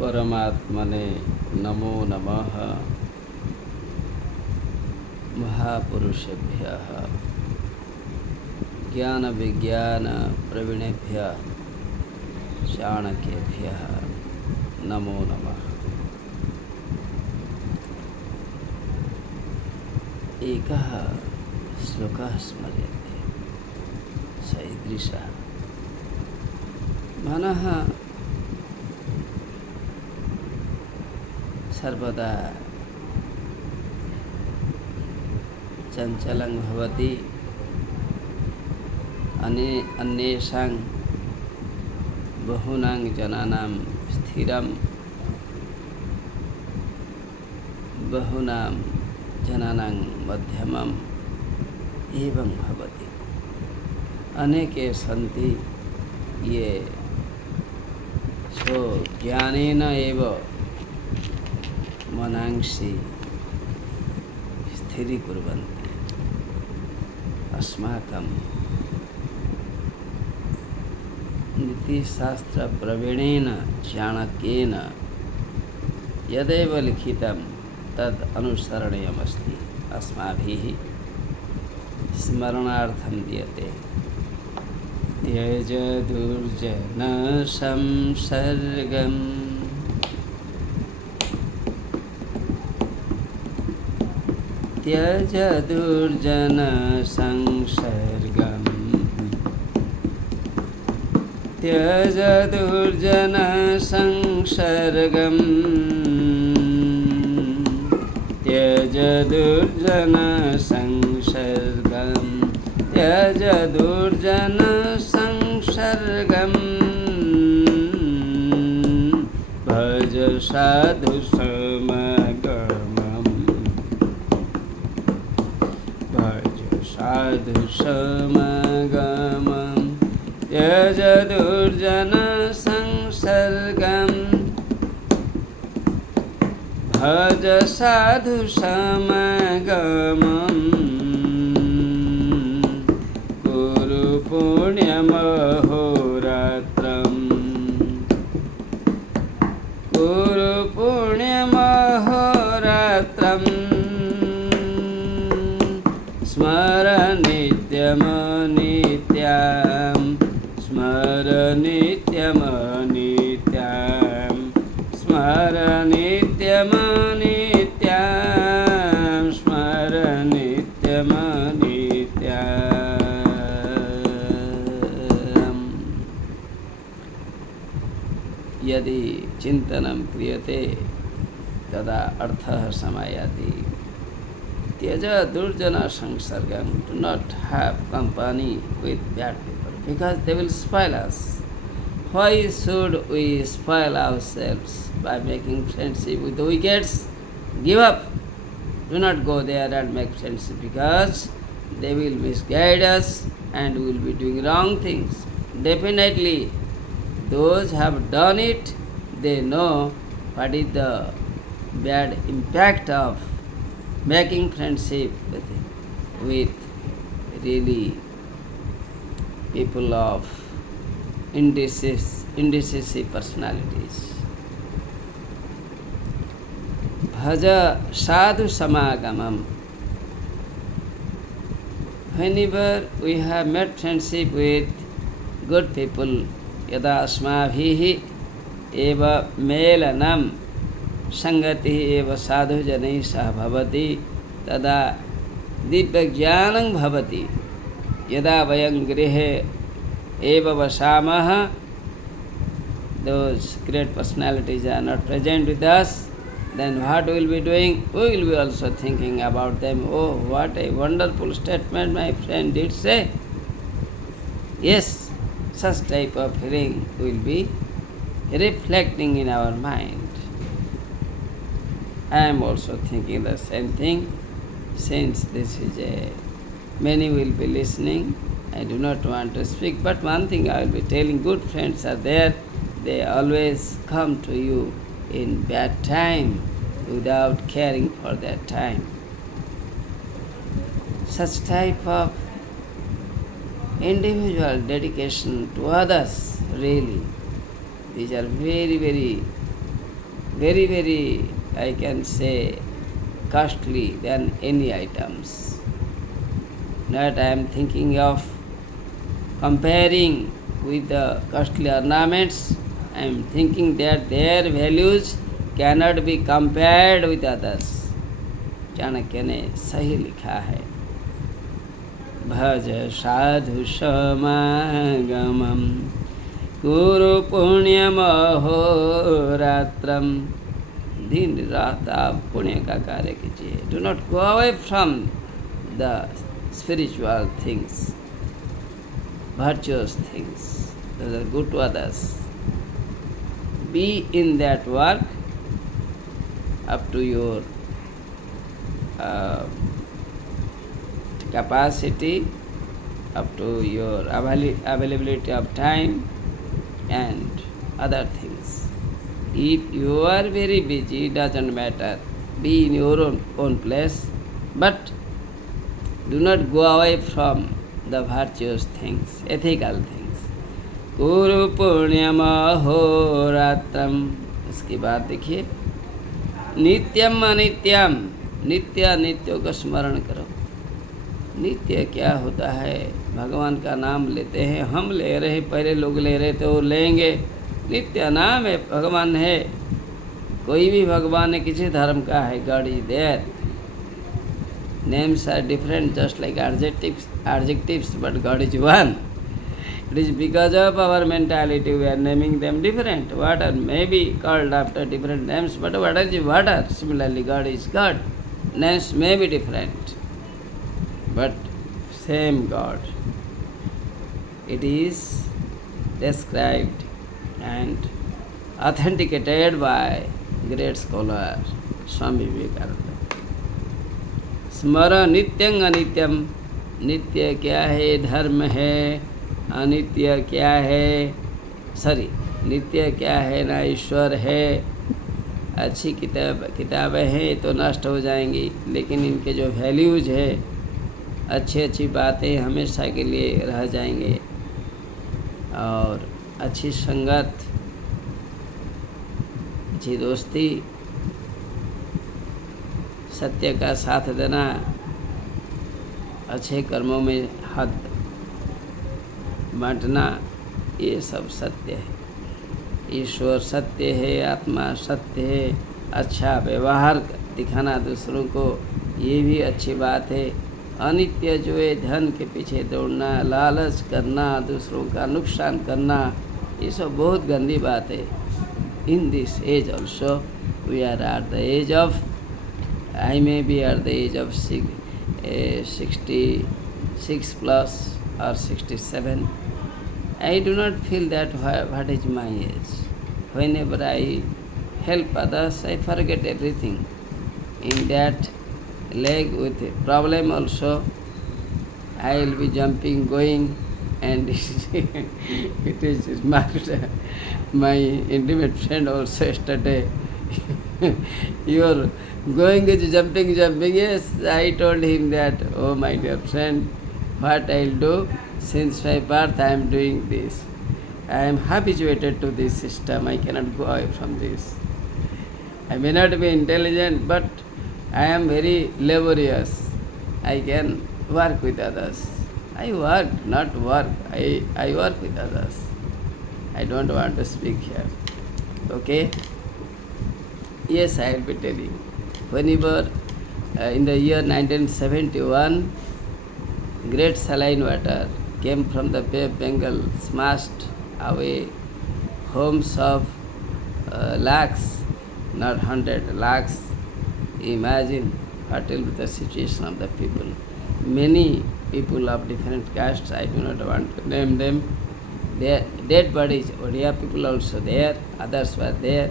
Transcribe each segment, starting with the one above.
परमात्मने नमो नमः। महापुरुषेभ्यः ज्ञान विज्ञान प्रवीणेभ्यः चाणक्येभ्यः नमो नमः। एकः श्लोकः स्मर्यते स ईदृशः। मनः सर्वदा चञ्चलं भवति, अन्येषां बहूनां जनानां स्थिरं, बहूनां जनानां मध्यमम् एवं भवति। अनेके सन्ति ये ज्ञानेन एव मनांसि स्थिरीकुर्वन्ति। अस्माकं नीतिशास्त्रप्रवीणेन चाणक्येन यदेव लिखितं तद् अनुसरणीयमस्ति। अस्माभिः स्मरणार्थं दीयते। त्यज दुर्जन संसर्गम् त्यज दुर्जन संसर्गम् त्यज दुर्जन संसर्गम् त्यज दुर्जन संसर्गम् त्यज दुर्जन संसर्गम् भज साधु समगमम् भज साधु समगमम् त्यज दुर्जन संसर्गम् भज साधु समगमम् कुरु पुण्यमहोरात्रम् कुरु पुण्यमहोरात्रम् स्मर नित्यमनित्याम् स्मर नित्यमनित्याम् स्मर नित्यमनित्याम् स्मर नित्यमनित्याम्। यदि चिन्तनं क्रियते तदा अर्थः समायाति। त्यज दुर्जन संसर्गं। Do not have company with bad people because they will spoil us. Why should we spoil ourselves by making friendship with the wickeds? Give up. Do not go there and make friendship because they will misguide us and we will be doing wrong things. Definitely, those who have done it, they know what is the bad impact of making friendship with really people of indecisive personalities. Bhaja sadhu samagamam. Whenever we have made friendship with good people, yada asmabhihi eva melanam संगति एव साधु जनैः सह भवति तदा दिव्यज्ञानं भवति। यदा वयं गृहे एव वसामः, those great personalities are not present with us, then what we will be doing? We will be also thinking about them. Oh, what a wonderful statement my friend did say. Yes, such type of feeling will be reflecting in our mind. I am also thinking the same thing. Since this is many will be listening, I do not want to speak, but one thing I will be telling, good friends are there. They always come to you in bad time without caring for their time. Such type of individual dedication to others, really, these are very, very very, very, I can say, costly than any items. Not I am thinking of comparing with the costly ornaments. I am thinking that their values cannot be compared with others. Chanakya ने सही लिखा है. भज साधु समागमम कुरु पुण्यमहोरात्रम. दिन रात आप पुण्य का कार्य कीजिए. Do not go away from the spiritual things, virtuous things, those are good to others. Be in that work up to your capacity, up to your availability of time and other things. If you are very busy, doesn't matter. Be in your own place, but do not go away from the virtuous things, ethical things. Kuru punyam ahoratram. इसके बाद देखिए, नित्यम अनित्यम. नित्य अनित्यों का स्मरण करो. नित्य क्या होता है? भगवान का नाम लेते हैं, हम ले रहे, पहले लोग ले रहे थे, वो लेंगे. नित्य नाम है, भगवान है. कोई भी भगवान है, किसी धर्म का है, god is there. Names are different, just like adjectives, but God is one. It is because of our mentality we are naming them different. Water may be called after different names, but water is water. Similarly, God is God. Names may be different, but same God. It is described and authenticated by great scholar Swami Vivekananda. स्मर नित्यं अनित्यम. नित्य क्या है? धर्म है. अनित्य क्या है? नित्य क्या है? ना ईश्वर है. अच्छी किताबें हैं तो नष्ट हो जाएंगी, लेकिन इनके जो वैल्यूज है, अच्छी बातें हमेशा के लिए रह जाएंगे. और अच्छी संगत, अच्छी दोस्ती, सत्य का साथ देना, अच्छे कर्मों में हाथ बांटना, ये सब सत्य है. ईश्वर सत्य है, आत्मा सत्य है. अच्छा व्यवहार दिखाना दूसरों को, ये भी अच्छी बात है. अनित्य जो है, धन के पीछे दौड़ना, लालच करना, दूसरों का नुकसान करना, ये सब बहुत गंदी बात है. In this age also we are at the age of, I may be at the age of 66 plus or 67. I do not feel that what is my age. Whenever I help others, I forget everything. In that leg with a problem also, I will be jumping, going, and it is my intimate friend also yesterday. You are going is jumping. Yes, I told him that, oh my dear friend, what I will do? Since my birth I am doing this. I am habituated to this system. I cannot go away from this. I may not be intelligent, but I am very laborious. I can work with others. I work, not work. I work with others. I don't want to speak here. Okay? Yes, I will be telling. Whenever in the year 1971, great saline water came from the Bay of Bengal, smashed away homes of lakhs, not 100 lakhs. Imagine what will be the situation of the people. Many people of different castes, I do not want to name them. Their dead bodies, Odia people also there, others were there.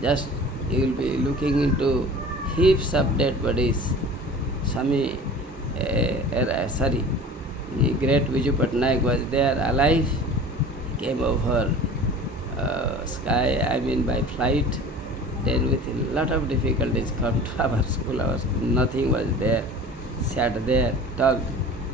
Just you will be looking into heaps of dead bodies. Great Viju Patnaik was there alive. He came over sky, I mean by flight. Then with a lot of difficulties come to our school. Nothing was there. Sat there, talked.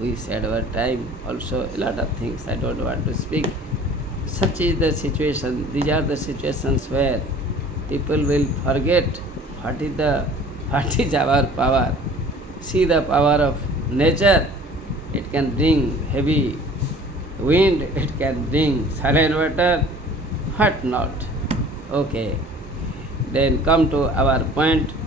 We said our time. Also a lot of things I don't want to speak. Such is the situation. These are the situations where people will forget what is our power. See the power of nature. It can bring heavy wind, it can bring silent water, what not. Okay, then come to our point.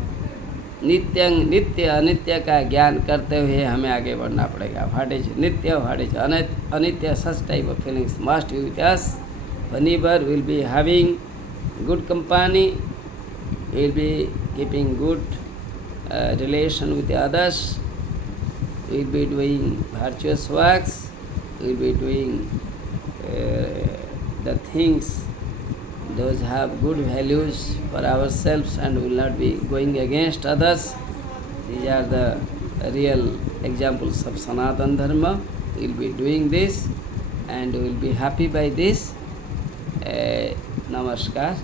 नित्यं नित्य अनित्य का ज्ञान करते हुए हमें आगे बढ़ना पड़ेगा. व्हाट इज नित्य, व्हाट इज अनित्य, such type of feelings must be with us. Whenever we will be having good company, we will be keeping good relation with the others, we will be doing virtuous works, we will be doing the things those have good values for ourselves and will not be going against others. These are the real examples of Sanatana Dharma. We will be doing this and we will be happy by this. Namaskar.